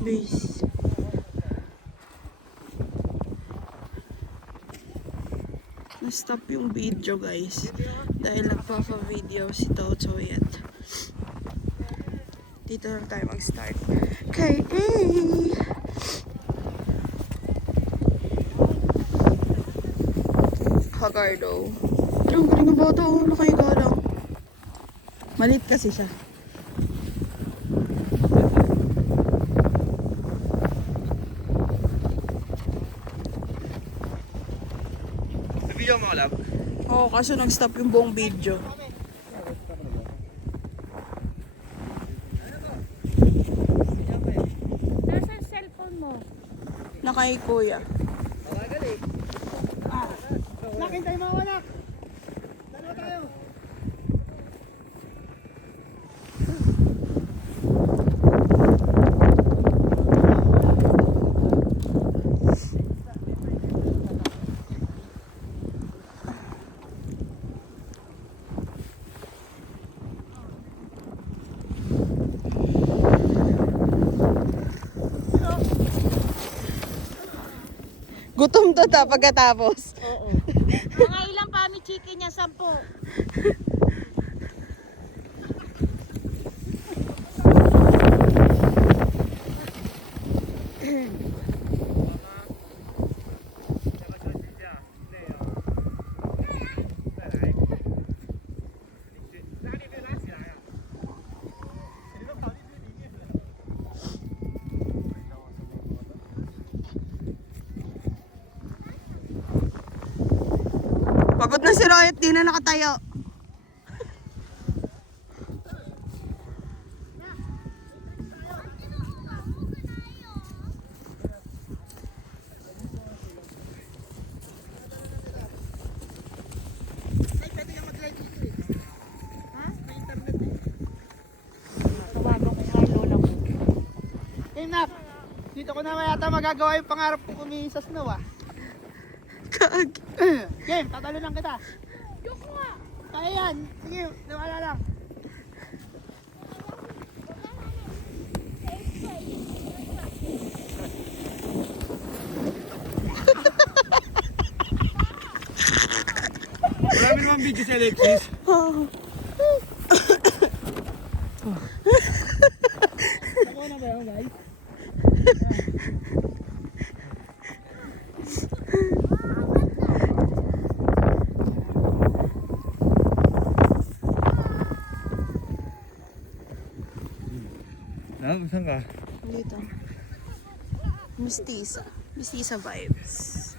Base. Na-stop yung video guys. Dahil nagpapa-video si Totoyet. Dito lang tayo mag-start. Okay. Hagardo. Ang galing ng bata. Nakahiga lang. Malit kasi siya. Video mo, lab? Oo, kaso nag-stop yung buong video. Nasaan cellphone mo? Nakay kuya. Matagal eh. Lakin tayo mga wanak. Dalawa tayo. Gutom to ta pagkatapos. Mga ilang pami chicken niya? 10. Pagod na si Royet, di na nakatayo. Tawagan ko nga lola ko. Hey, Nak. Dito ko na yata magagawa yung pangarap ko kumihin sa snow ah. Kag. Game, tatalo lang kita. Kaya yan. Sige, nawala lang. Marami naman video si Alexis. Ako na ba yun, guys? Saan ka? Dito. Mistisa. Mistisa vibes.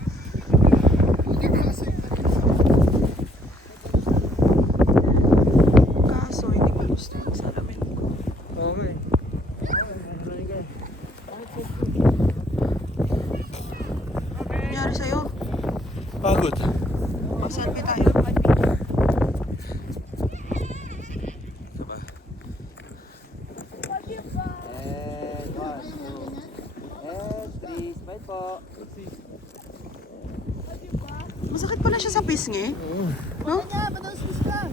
Kaso, hindi ko gusto yung salamin ko. Oo nga eh. Nangyari sa'yo? Pagod. Mag-selfie tayo. Masakit pala siya sa pisngi. No? Kaya, panaustos ka.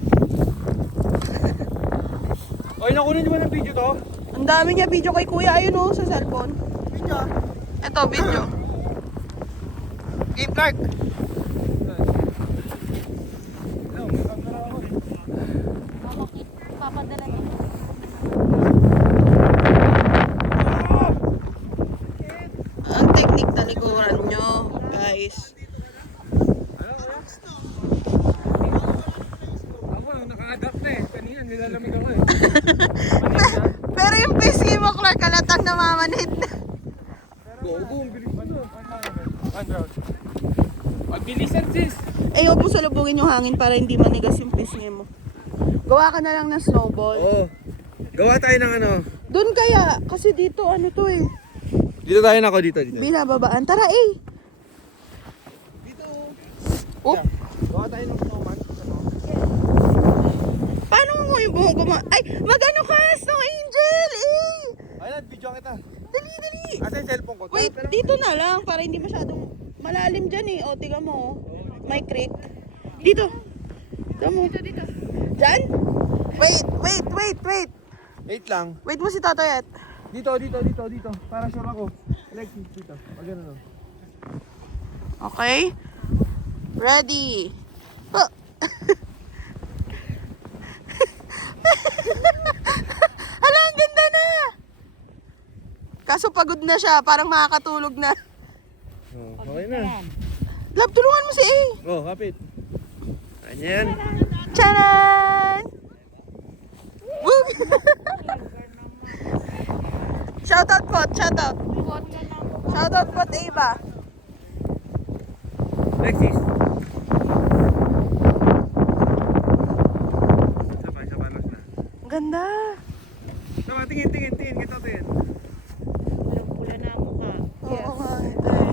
Oy, nakunin mo ng video to? Ang dami niya video kay kuya. Ayun oh, sa cellphone. Video. Ito, video. Game, Clark. Papadala niya. Ang technique talikuran nyo, guys. Ako, naka-adapt na eh. Kanina, nilalamig ako eh. Pero yung pisngi mo, Clark, kalatang namamanhid na. Gogo, ang bilis pa doon. Pagbilisan sis! Eh, huwag mo salubungin yung hangin para hindi manigas yung pisngi mo. Gawa ka na lang ng snowball. Oo. Gawa tayo ng ano. Doon kaya, kasi dito ano to eh. Dito tayo na ako, dito. Binababaan. Tara eh. Dito. Oh, Gawa tayo ng snowman. paano mo yung buhok ko Ay, magano ka, Snow Angel eh. Ayun, video kita. Dali, dali. Asa yung cellphone ko? Wait, dito na lang para hindi masyadong malalim dyan eh. O, tiga mo. May creek. Dito. Tiga mo. Dyan? Wait. Wait lang. Wait mo si Tatoyat. Dito. Para sure ako. Lexi, dito. Pag gano'n. Okay? Ready? Oh. Hala, ang ganda na! Kaso pagod na siya, parang makakatulog na. Oh, okay na. Love, tulungan mo si A. Oh, kapit. Ayan. Charan! Woo! Shoutout po, shoutout. Shoutout po, Ava. Lexis. Isa pa, last na. Ang ganda. Tama, tingin. Kita tingin. Pula na ang mukha. Oo nga, ito eh.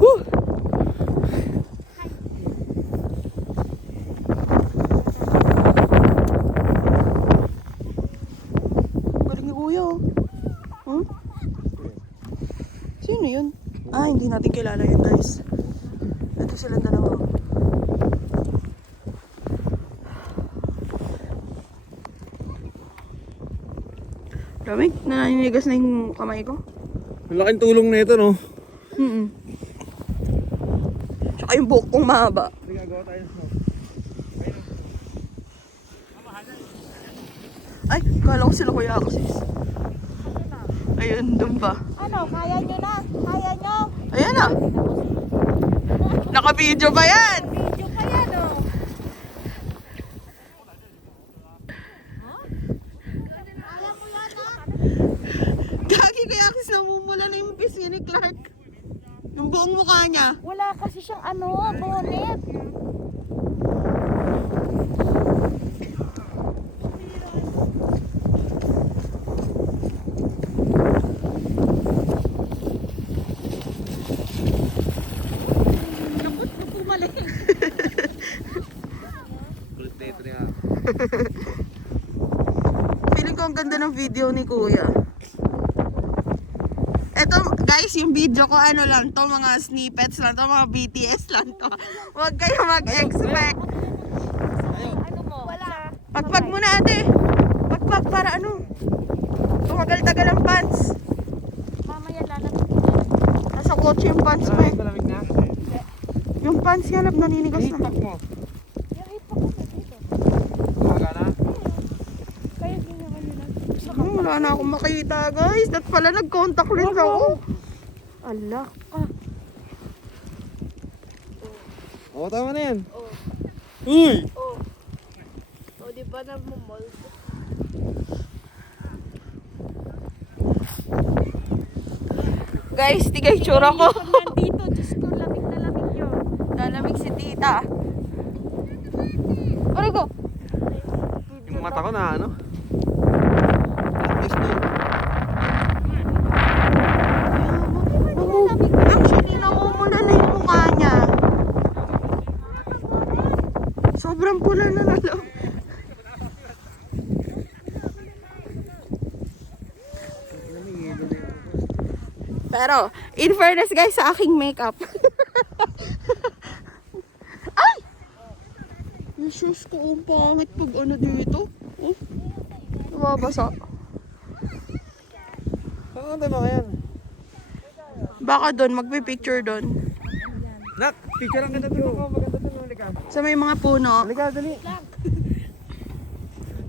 Woo! Galing ni Kuya oh. Hmm? Sino yun? Ah, hindi natin kilala yun guys. Ito silang dalawa. Lamig, naninigas na yung kamay ko. Ang laking tulong na ito, no? Tsaka yung buhok kong mahaba. Hindi gagawa tayo ng snow. Ay, kala ko sila Kuya Axis. Ayun, doon pa. Ano, kaya nyo na? Kaya nyo? Ayan na. Naka-video pa yan. Video pa yan, oh. Gagi Kuya Axis, namumula na yung pisngi ni Clark. Yung buong mukha niya. Wala kasi siyang bonnet. Nakot, napumaling. Kulit na ito niya. Feeling ko ang ganda ng video ni Kuya. Eto guys, yung video ko ano lang to, mga snippets lang to, mga BTS lang to. Huwag kayo mag-expect. Ano mo? Wala. Pagpag muna ate. Pagpag para ano. Tumagal-tagal ang pants. Mamaya lalapit kita. Nasa kotse yung pants mo. Malamig na. Yung pants niya lab naninigas na. Hipak mo. Yung hip ko na dito. Umaga na. Kaya ginawa nila. Wala na akong makita guys. Dat pala nag-contact lens ako. Ala. Oo, tama na yan. Uy! O, di ba namumol? Guys, tigay tsura ko. Pag nandito, Diyos ko, lamig na lamig yun. Lalamig si tita. Aray ko. Yung mata ko na ano? Yes, no. Actually, namumula na yung mukha niya. Sobrang pula na lang. Pero, in fairness guys, sa aking makeup. Ay! Yung shoes ko, ang pangit pag ano dito. Oh, nababasa. Saan tayo ba yan? Baka doon, magpipicture doon. Nak, picture ang ganda doon ako. Maganda doon. Halika. Sa may mga puno. Halika, dali.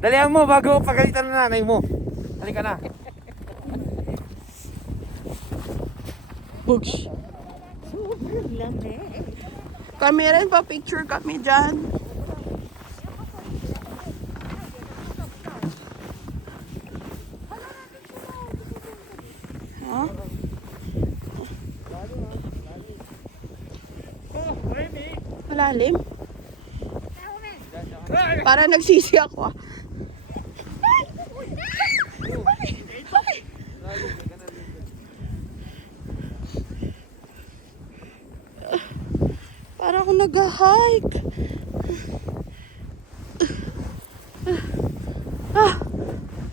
Dalihan mo bago pagalitan ng nanay mo. Halika na. Bugs. Lamig. Kami rin pa picture kami dyan. Huh? Malalim? Para nagsisi ako ah. Para ako nag-hike.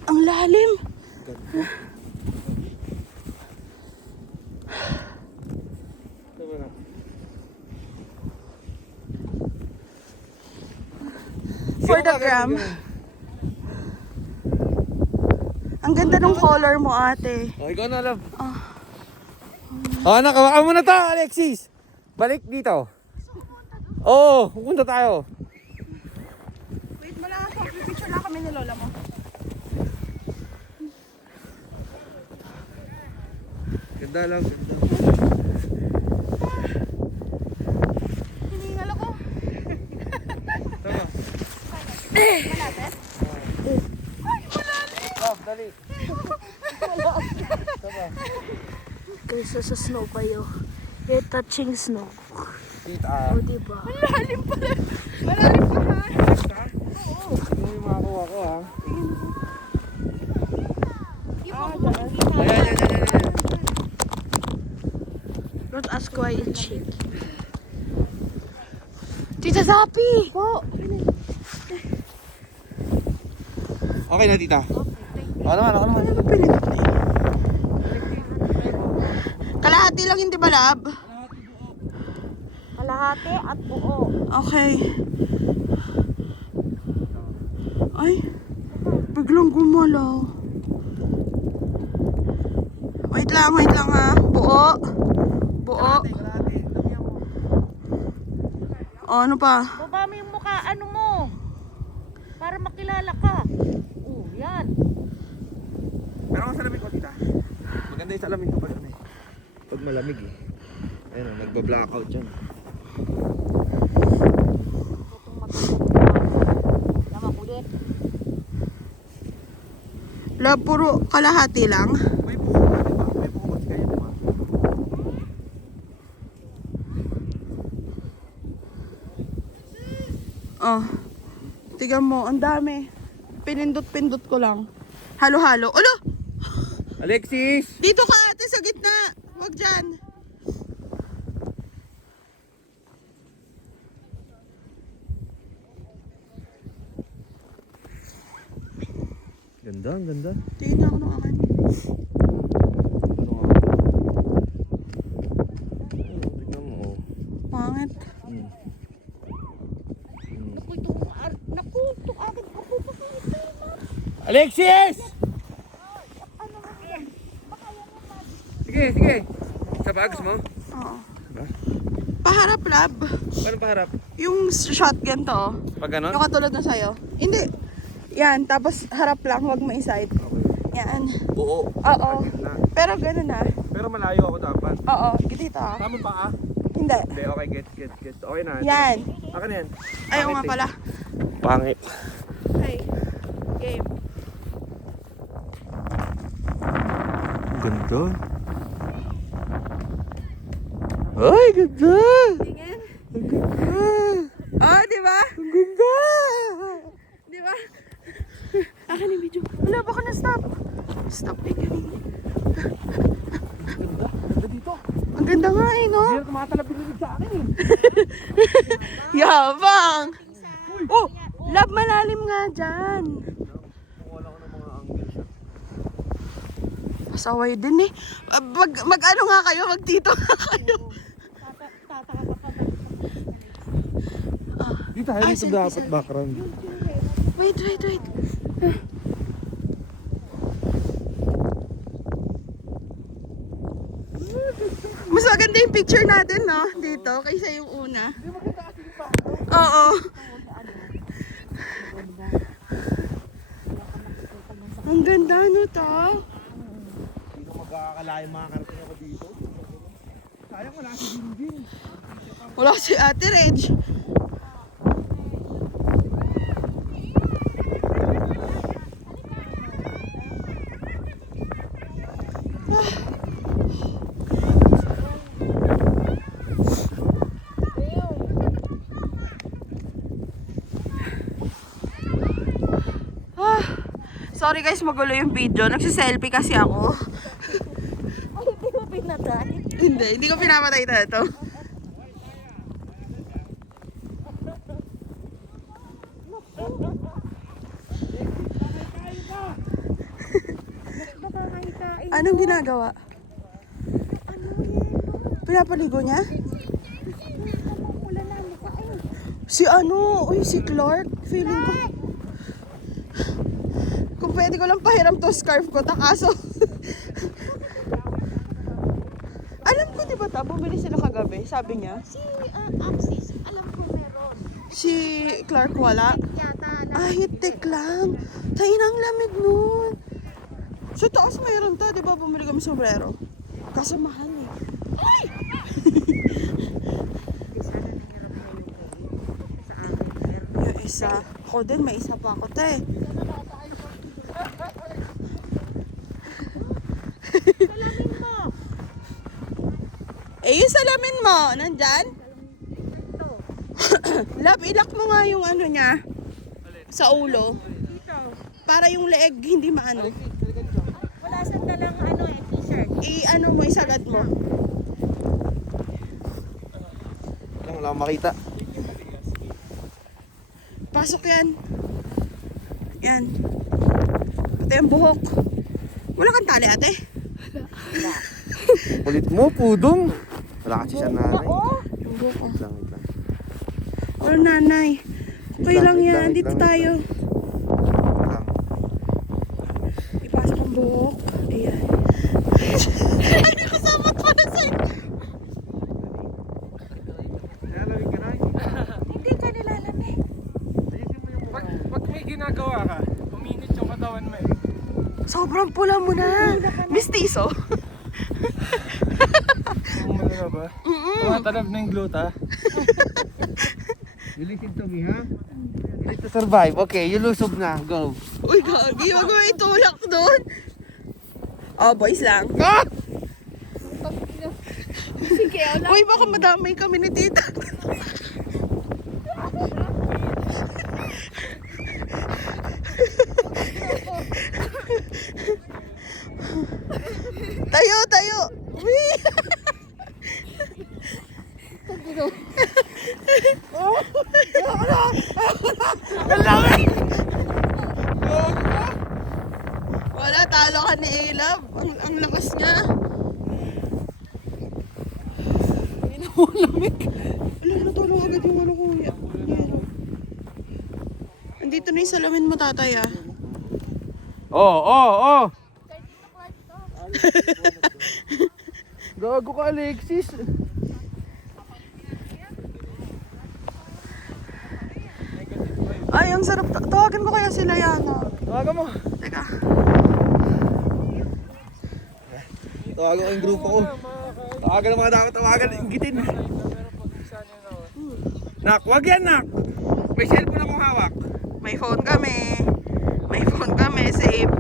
Ang lalim. For the gram. Ang ganda ng color mo, ate. Oh, ikaw na, love. Ah. Oh, anak, hawakan mo na to, Alexis. Balik dito. Oo, pupunta tayo. Wait mo lang ako. Picture lang kami ni lola mo. Ganda lang, ganda. Hiningal ako. Tama. Malapit? Love, dali. Kaysa sa snow kayo. You're touching snow. Tita. O, diba? Malalim pala. Malalim pa ha. Ito yung makakuha ko, ha. Ah, Ayan. Don't ask why it's shaky. Tita Zapi! Po. Okay na, tita. Ako naman. Ano ba pinindot eh? Kalahati lang hindi ba, lab? Kalahati at buo. Okay. Ay, biglang gumalaw. Wait lang ha. Buo. Kalahati. O, ano pa? Baba mo yung mukha, ano mo? Para makilala ka. Oh, yan. Pero ang salamin ko, tita. Maganda yung salamin ko pag ano eh. Pag malamig eh. Ayun, nagba-blackout dyan. Namakulit. Lab, puro kalahati lang. May buko ka, diba? May buko kasi kayo, diba? Oh. Tignan mo, ang dami. Pinindot-pindot ko lang. Halo-halo. Ulo! Alexis! Dito ka ate sa gitna. Huwag dyan. Ganda, ang ganda. Tingnan ako ng akin. Ano nga? Tignan mo, oh. Pangit. Naku, itong akin ako pa kayo. Alexis! Sige. Sa bags mo? Oo. Diba? Paharap lab. Paano paharap? Yung shotgun to. Oh. Pag ganon? Yung katulad na sa'yo. Hindi. Yan, tapos harap lang, huwag ma-side. Yan. Oo. Oo. Pero ganun na. Pero malayo ako dapat. Oo, dito ah. Tama pa ah? Hindi. Hindi, okay, get. Okay na. Yan. Akin na yan. Ayaw nga pala. Pangit. Okay. Game. Ang ganda. Ay, ganda! Tingin. Ang ganda! Oh, di ba? Ang ganda! Di ba? Akin yung video. Wala, baka na-stop. Stop eh, ganun. Ganda dito. Ang ganda nga eh, no? Hindi na tumatalab-bilibig sa akin eh. Yabang! Oh, lab malalim nga dyan. Wala ko ng mga angle shot. Pasaway din eh. Mag-ano nga kayo, mag-tito nga kayo. Dito tayo, dito selfie, dapat selfie. background. Wait. Mas maganda yung picture natin, no? Dito, kaysa yung una. Oo. Ang ganda, no, to? Hindi ko magkakala yung mga karating ako dito. Sayang wala si Jinjin. Wala si Ate Reg. Sorry guys, magulo yung video. Nagsiselfie kasi ako. Ay, hindi mo pinatay. Hindi ko pinamatay na ito. Anong ginagawa? Pinapaligo niya? Si ano? Uy, si Clark. Feeling ko. Kung pwede ko lang pahiram to scarf ko, takaso. Alam ko, di ba ta? Bumili sila kagabi, sabi niya. Si Axis, alam ko meron. Si Clark wala. Yata. Ay, hitik lang. Tayo ang lamig nun. Sa taas mayroon ta, di ba? Bumili kami sombrero. Kaso mahal eh. Yung isa. Ako din, may isa pa ako, te. Salamin mo. Eh, yung salamin mo, nandyan? Ito. Love, ilak mo nga yung ano niya. Sa ulo. Dito. Para yung leeg hindi maano. Wala siyang dalang t-shirt. I-ano mo, isagad mo. Wala akong makita. Pasok yan. Yan. Ito yung buhok. Wala kang tali, ate? Kulit mo, pudong. Wala kasi siya nanay. Yung buhok. Wait lang, wait lang. Wala nanay. Okay lang wait yan. lang, wait Dito lang, tayo. Wait lang. Ipasok ang buhok. Ayan. Ay, may kasama pa na sa'yo. Nalamig ka na. Hindi ka nilalamig. Pag may ginagawa ka, uminit yung katawan mo eh. Sobrang pula mo na. Mistiso. Ang maganda ba? Tumatalab na yung gluta. Bilisin to, Mi, ha? Ready to survive. Okay, you lusog na. Go. Uy, gagi. Wag mo itulak doon. Oh, boys lang. Sige, wala. Uy, baka madamay kami ni tita. Tayo, tayo. Uy. Wala, talo ka ni Elab. Ang lakas niya. Hindi na mo lamig. Alam, natulong agad yung ano ko. Yero. Andito na yung salamin mo, tatay, ah. Oh. Gago ka, Alexis. Ay, ang sarap. Tawagan ko kaya sila, Yana. Tawagan mo. Teka. Tawagan ko yung grupo ko. Tawagan ang mga dapat tawagan. Inggitin. Nak, wag yan, nak. May cellphone akong hawak. May phone kami. May phone kami, safe.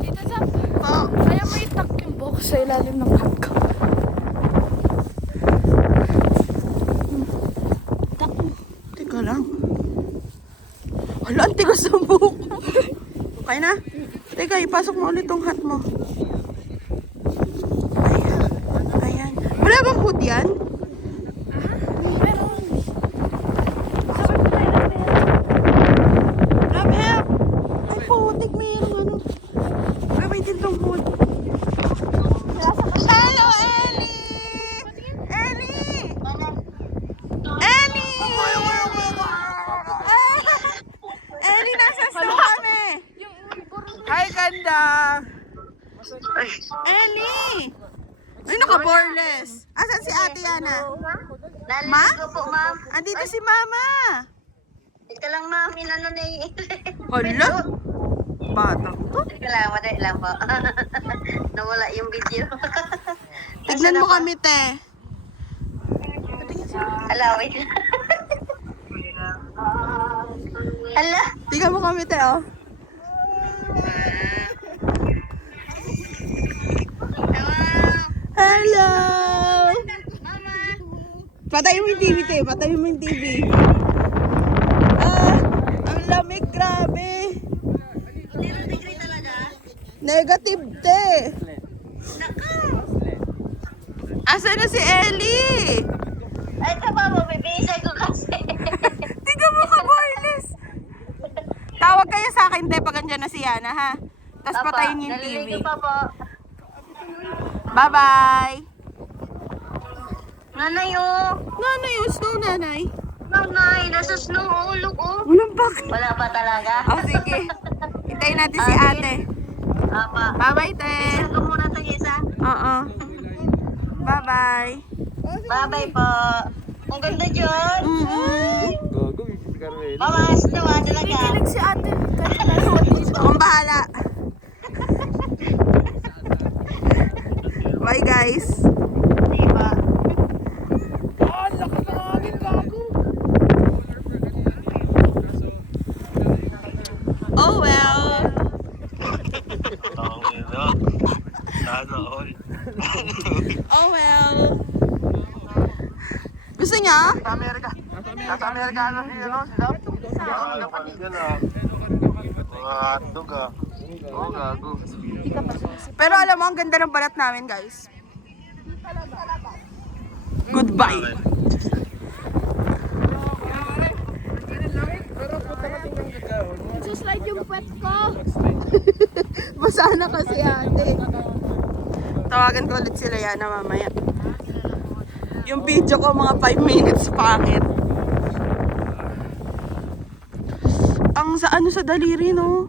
Tita Zap, Oh, kaya mo itak yung buhok sa ilalim ng hat ko. teka lang. Wala, ang tigas ng buhok. Okay na? Teka, ipasok mo ulit tong hat mo. Ayan. Ayan. Wala bang hood yan? Meron. Love, help! Ay, putik, mayroong ano. May tintong hood. Hello, Ellie! Ellie! Ellie! Ellie, nasa store kami! Hi, ganda! Ellie! Ay, naka-boreless. Asan si Ate Yana? Ma? Naliligo po, ma'am. Andito si Mama. Teka lang, ma'am. Inano na yung... Hala? Bata ko to. Teka lang, madali lang po. Nawala yung video. Tignan mo kami, te. Hala, wait. Hala. Tignan mo kami, te, oh. Hello! Mama. Patayin mo yung TV, te. Patayin mo yung TV. Ah, ang lamig, grabe. 0 degree talaga. Negative, te. Naka. Asa na si Ellie? Ay, ito pa mo. Bibisay ko kasi. Tignan mo ka, wireless. Tawag kayo sa akin, te, pag andyan na si Yana, ha? Tapos patayin niyo yung TV. Naliligo pa po. Bye-bye. Nanay, oh. Nanay, yung snow, nanay. Nanay, nasa snow, oh. Look, oh. Walang bakit. Wala pa talaga. Oh, sige. Hintayin natin si ate. Apa. Bye-bye, te. Isa ko muna tayo isa. Oo. Bye-bye. Bye-bye po. Ang ganda dyan. Gago, si Carmel. Mamas, nawa talaga. Si ate. Akong bahala. Bye, guys. Diba? Oh, well. Oh, well. Gusto niya? Sa Amerika. Nasa Amerika ano si ano? Si Dap? Hotdog ah. Oo, gago. Pero alam mo, ang ganda ng balat namin, guys. Goodbye. Suslide yung pet ko. Basa na kasi ate. Tawagan ko ulit sila yan na mamaya. Yung video ko mga 5 minutes pangit. Ang sa ano sa daliri, no?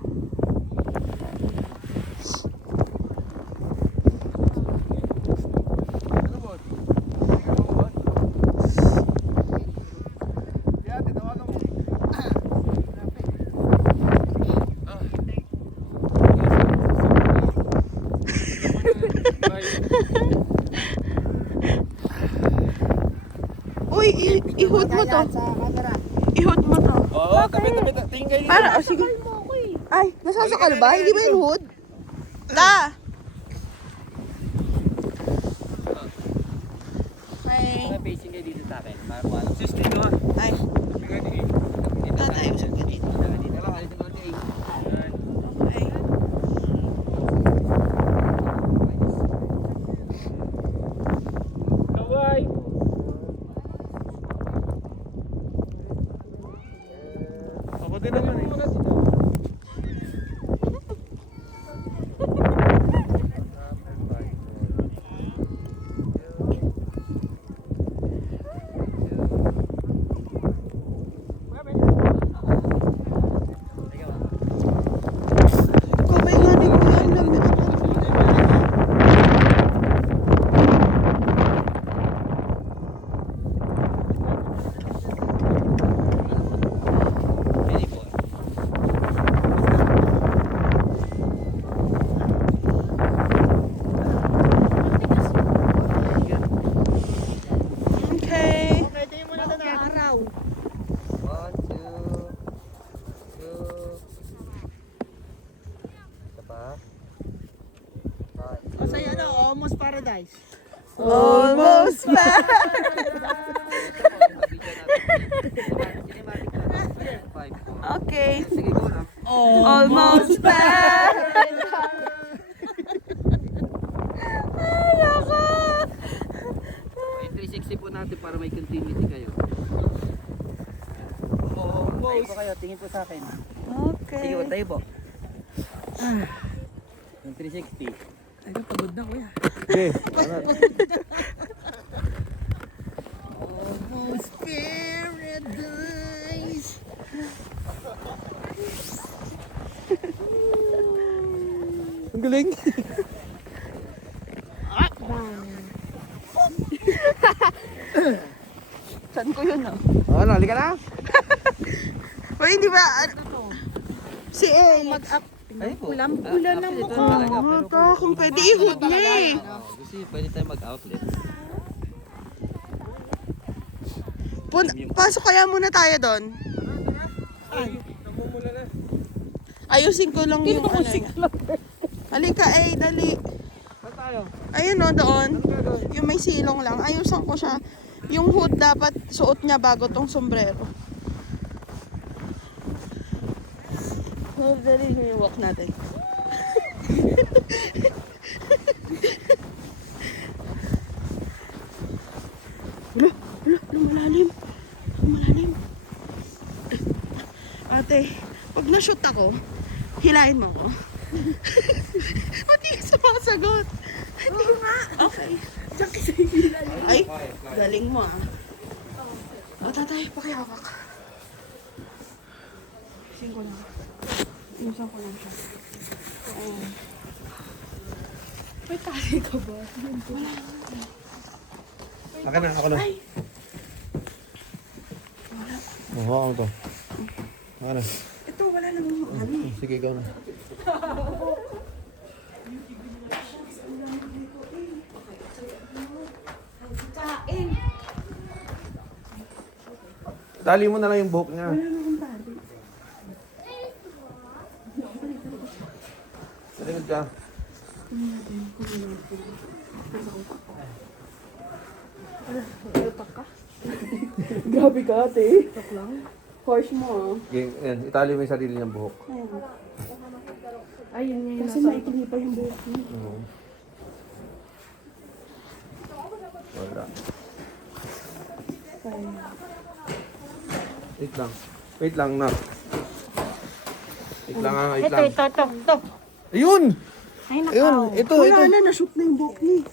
Uy, i-hood mo to. I-hood mo to. Oo, tabi-tabi. Tingin kayo. Para, oh, sige. Ay, nasasakal ba? Hindi ba yung hood? Ta! Ay. Facing kayo dito sa akin. Para po alam. Sis, dito ah. Ay. Dito tayo. Dito ka dito. Dito lang. Dito lang. Okay. Kawai! Ako din naman eh. Kamay nga ni Kuya, ang lamig. Okay. Okay, tingin mo na doon na. Araw. 1, 2, 2. Isa pa. O sa'yo ano, almost paradise. Almost back. Okay. Almost back. Ay, ako. 360 po natin para may continuity kayo. Tayo po kayo, tingin po sa akin. Okay. Sige po, tayo po. Yung 360. Okay. Almost paradise. Ang galing. Saan ko yun, ah? Oo, nali ka na. Uy, hindi ba? Si A. Mag-up. Ay po. Ulam ng mukha. Ito, kung pwede i-hood niya eh. Kasi pwede tayo mag-outlet. Pasok kaya muna tayo doon. Ayusin ko lang yung ano niya. Halika eh, dali. Ayun o, doon. Yung may silong lang. Ayusan ko siya. Yung hood dapat suot niya bago tong sombrero. Dali yung walk natin. Lumalalim. Lumalalim. Ate, pag na-shoot ako, hilahin mo ko. Hindi ka sumasagot. Hindi nga. Okay. Ay, galing mo ah. O, tatay, pakihawak. Isin ko lang. Inusan ko lang siya. Oo. May tali ka ba? Akin na, ako na. Oo, ako to. Akin na. Ito, wala namang ano. Sige, ikaw na. Tali mo na lang yung buhok niya. Sa likod ka. Grabe ka, ate. Stop lang. Horse mo ah. Yan, itali mo yung sarili niyang buhok. Ay, yun yung kasi maikli pa yung buhok mo. Oo. Wala. Wait lang. Wait lang, Nak. Wait lang ha, wait lang. Ito. Ayun! Ay, Ayun, ito. Wala na, na-shoot na yung buhok ni.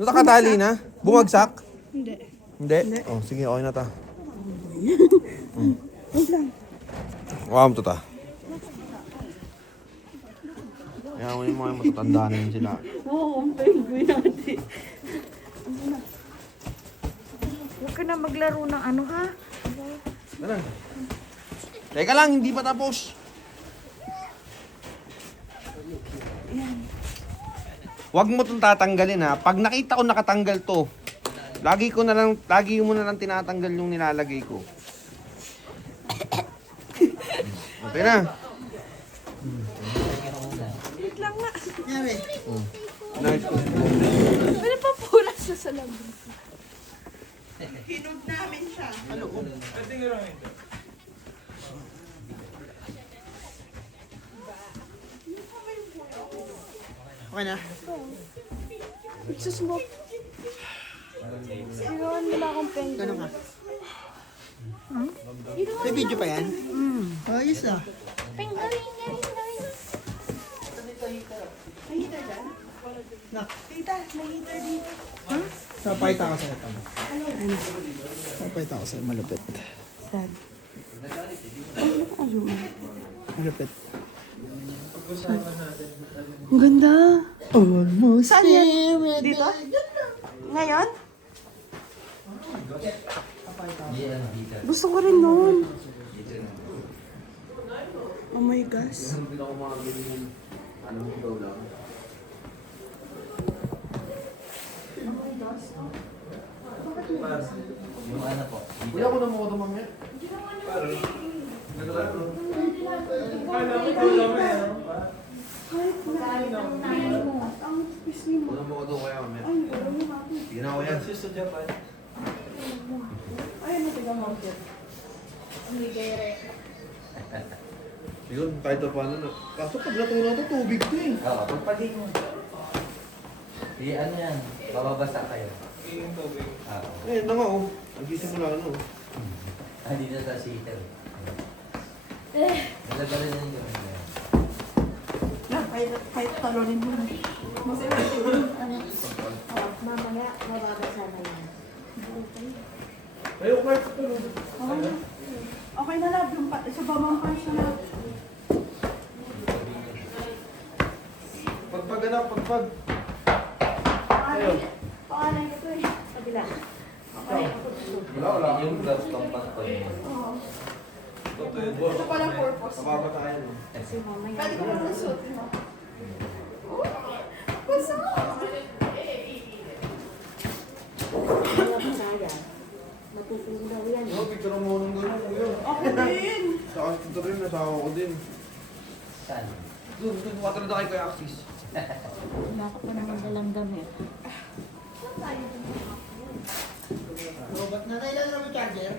Nakatali na? Bumagsak? Hindi. Hindi? Oh, sige, okay na ta. Wait lang. Wow, to ta. Kaya mo yung mga matatanda na yun sila. Oo, ang penguin natin. Huwag ka na maglaro ng ano ha. Tara. Teka lang, hindi pa tapos. Huwag mo itong tatanggalin ha. Pag nakita ko nakatanggal to, lagi mo na lang tinatanggal yung nilalagay ko. Okay na. Wait lang nga. Yari. Nice. Pwede pa pula sa salamin. Hinod namin siya. Ano? Okay na. Nagsusmoke. Sinuwan mo na akong penguin. Ganun ka. May video pa yan? Ayos ah. Tita, may heater dito. Sapahita ka sa ito. Sapahita ka sa malupit. Sad. Malupit. Ang ganda. Almost Saan yan? Dito? Ngayon? Gusto ko rin nun. Oh my gosh. Kuya ko na mo ito mamaya. Kuya mo ito kaya mamaya. Hindi na ako yan. Yun, kahit pa paano na. Kaso pag natunaw ito, tubig to eh. Oo, pagpagin mo. Ano yan? Bababasa kayo. Eh, na nga oh. Nagsisimula ano. Dito sa seater. Nalagalan na yun. Kahit talonin mo. Mamaya, mababasa na yan. Ayun, kahit pa Okay na love, yung sa bamang parts na love. pagpag. Pangalan ko to eh. Kabila. Wala. Yung gloves compact ko yun. Ito palang purpose. Mababa tayo. Pwede ko lang nasuot mo. Basta mo. Matutulog daw yan. No, picture mo nung gano'n kuya. Ako din. Sa akin ito rin, nasawa ko din. Saan? Doon, water na kay Kuya Axis. Wala ka pa naman dalang damit. Robot na kailan na may charger?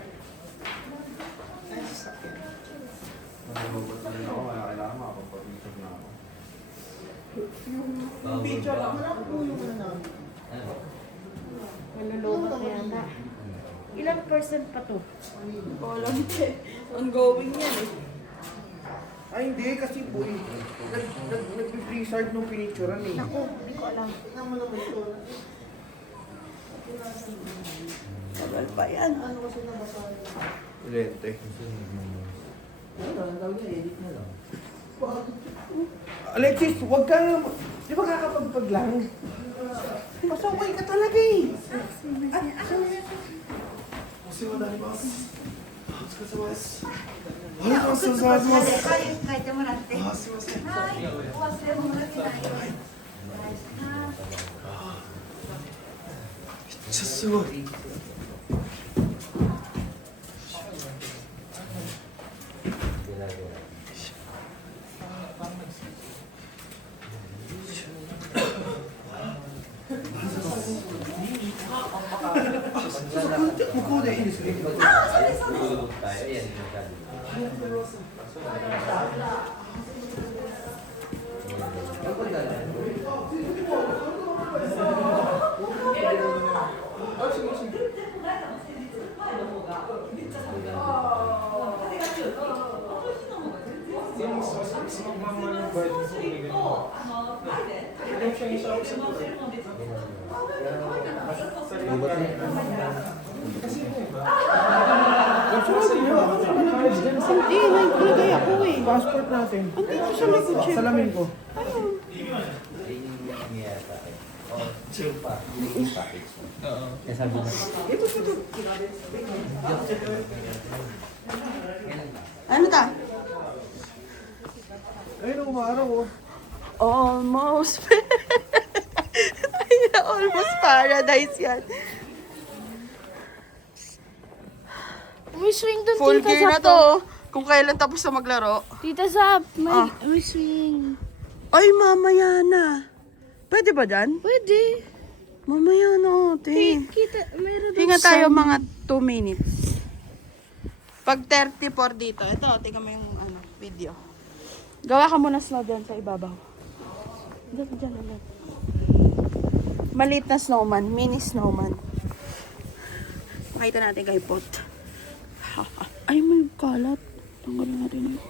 Nalulobot na rin ako, kaya kailangan makapag-picture na ako. Picture ako na yung ano. Ano? Malulobot na yata. Ilang percent pa to? Alam ko eh. Ongoing yan eh. Ay hindi, kasi boy, nag-blizzard nung pinicturean eh. Ako, hindi ko alam. Tingnan mo naman ito. Tagal pa yan. Lente. Alexis, huwag ka. Di ba kakapagpag lang? Pasaway ka talaga eh. Hindi, nagkulagay ako eh. Passport natin. Andito sa likod, syempre. Salamin ko. Ano ta? Ayun, umaraw oh. Almost. Almost paradise yan. May swing doon, Full Tita gear na Zap. to. Kung kailan tapos na maglaro. Tita Zap, Ah. may swing. Ay, mamaya na. Pwede ba dyan? Pwede. Mamaya na, ate. Kita, mayroon doon Hinga tayo mga 2 minutes. Pag 34 dito, ito, tingnan mo yung video. Gawa ka muna snow dyan sa ibabaw. Dyan. Maliit na snowman, mini snowman. Pakita natin kay Pot. Ay, may kalat. Tanggalin natin yun.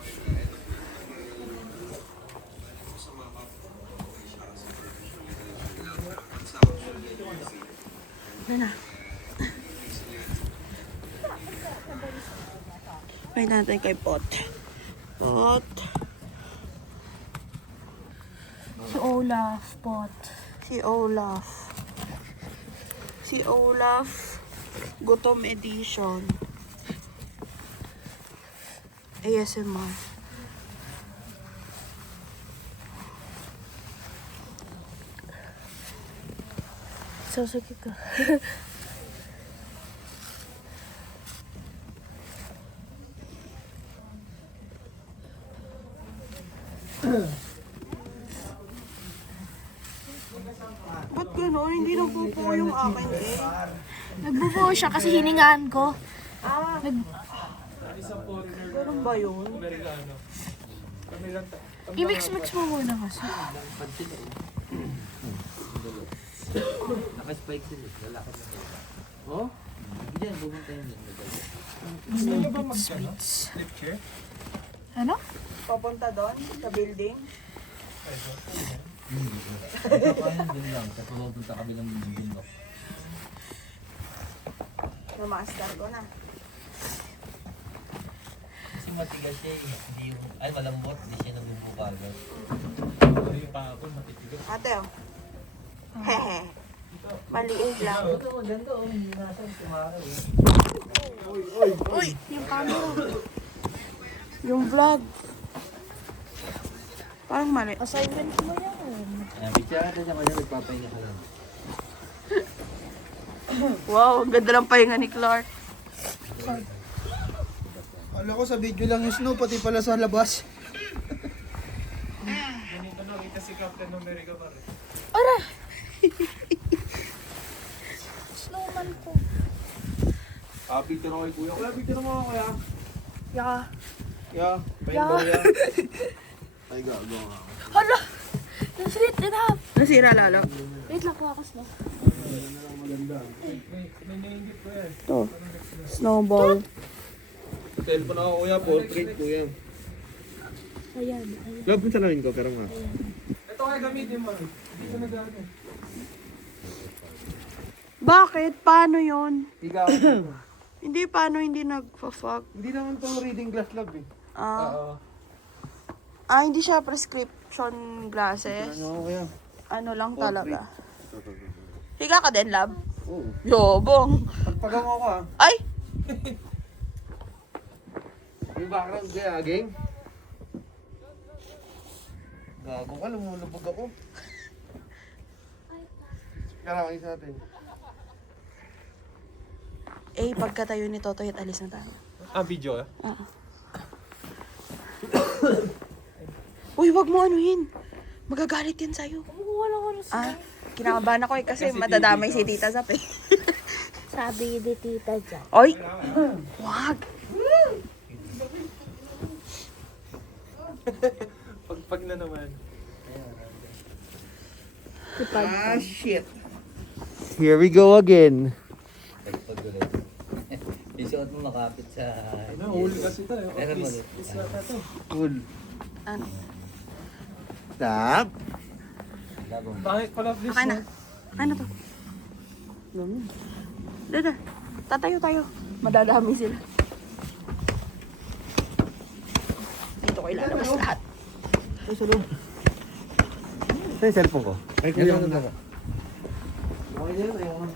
Ano na? Pakita natin kay Pot. Pot. Si Olaf, pot. Si Olaf. Si Olaf. Gutom edition. ASMR. Sasakit ka. Ba't gano'n? Hindi nagpupo yung akin eh. Nagbubuo siya kasi hiningaan ko. Ganun ba yun? I-mix-mix mo muna kasi. Naka-spike sila. Lalakad na sila. Oh? Diyan, pumunta yun din. Sweets. Ano? Papunta doon sa building. Kakain din lang. Tapos pupunta kami ng bundok. Namaster ko na. Kasi matigas siya eh. Hindi yung, ay malambot. Hindi siya nagbubukagan. Ate, oh. Hehe. Maliit lang. Ito, ganda oh. Hindi nasa tumaraw eh. Uy! Yung camera. Yung vlog. Parang mali. Assignment mo yan. Picture natin sa kanya. Nagpapahinga ka lang. Wow, ang ganda ng pahinga ni Clark. Kala ko sa video lang yung snow, pati pala sa labas. Ganito nakita si Captain America pa rin. Ara! Snowman ko. Picture ako kay kuya. Kuya, picture mo ako kuya. Yeah. Yeah, paintball yan. Ay, gago nga. Hala! Naslit, enough! Nasira lalo. Wait lang, kuha ko snow. Ito. Snowball. Cellphone ako kuya, portrait kuya. Ayan. Love mo salamin ko, pero nga. Ito kaya gamitin mo. Dito na gano'n. Bakit? Paano yon? Higa ako dito. Hindi, paano hindi nagpa-fog? Hindi naman to reading glass lab eh. Hindi siya prescription glasses. Ano kaya? Ano lang talaga. Higa ka din, lab? Oo. Yobong. Pagpagango ko ah. Ay! Yung background kaya, gang? Gago ka, lumulubog ako. Kailangan isa natin. Pagkatayo ni Totoy at alis na tayo. Video ah? Uy, wag mo anuhin. Magagalit yan sa'yo. Wala ko na Kinakabahan ako kasi madadamay si Tita Zap eh. sabi ni Tita dyan. Oy! Wag! Pag na naman. Shit. Here we go again. Nagpagulat. Isuot mo makapit sa... Huli kasi ito eh. Meron mo. Cool. Ano? Stop. Labong. Bakit pala please? Okay na. Ano to? Dada. Tatayo tayo. Madadami sila. Dito ko ilalabas lahat. Ay, sa loob. Ito yung cellphone ko. Ay, kuya ako na. Okay na yun, ayaw ko na.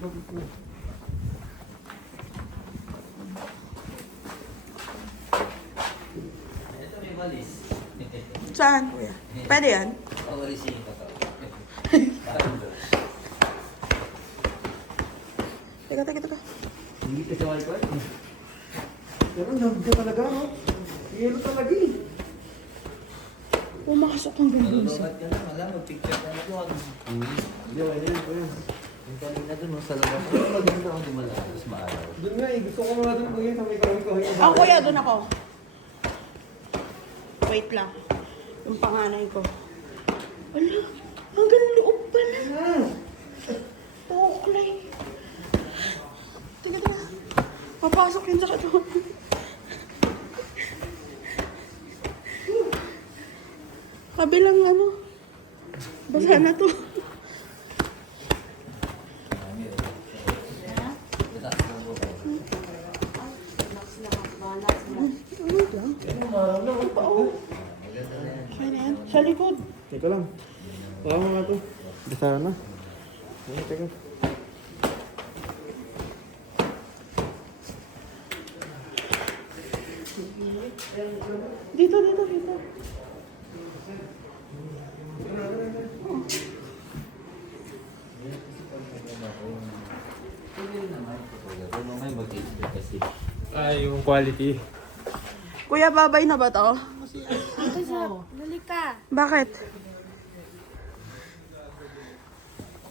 Ito may walis. Saan, kuya? Pwede yan? Pawalisin ko to. Teka. Hindi kasi wifi. Pero ang dami ka talaga, no? Yelo talaga eh. Pumasok ang ganun. Malulubat ka na. Wala, mag-picture ka na doon. Hindi, okay na yun, kuya. Yung kanina doon, sa labas. Pero maganda ako di malakas maaraw. Doon nga eh, gusto ko nga doon kuya sa may kawin. Ako kuya, doon ako. Wait lang. Yung panganay ko. Ala, hanggang loob pala. Tuklay. Teka. Papasok yun sa katawan. Kabilang ano. Basa na to. Wait lang. Kaya na yan. Sa likod. Teka lang. Baka mo nga to. Basta na. Teka. Dito. Ano may mag-expect kasi. Ay, yung quality. Kuya, babay na ba to? Dali ka. Bakit?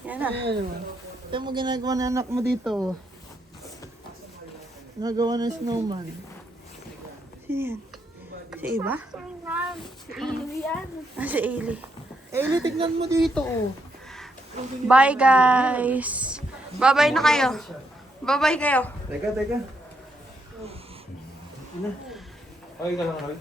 Yan na. Ito mo ginagawa ng anak mo dito. Nagawa ng snowman. Sino yan? Si Iba? Si Ili yan. Si Ailey. Tignan mo dito, oh. Bye, guys. Bye-bye na kayo. Bye-bye kayo. Teka. Okay ka lang, Roy.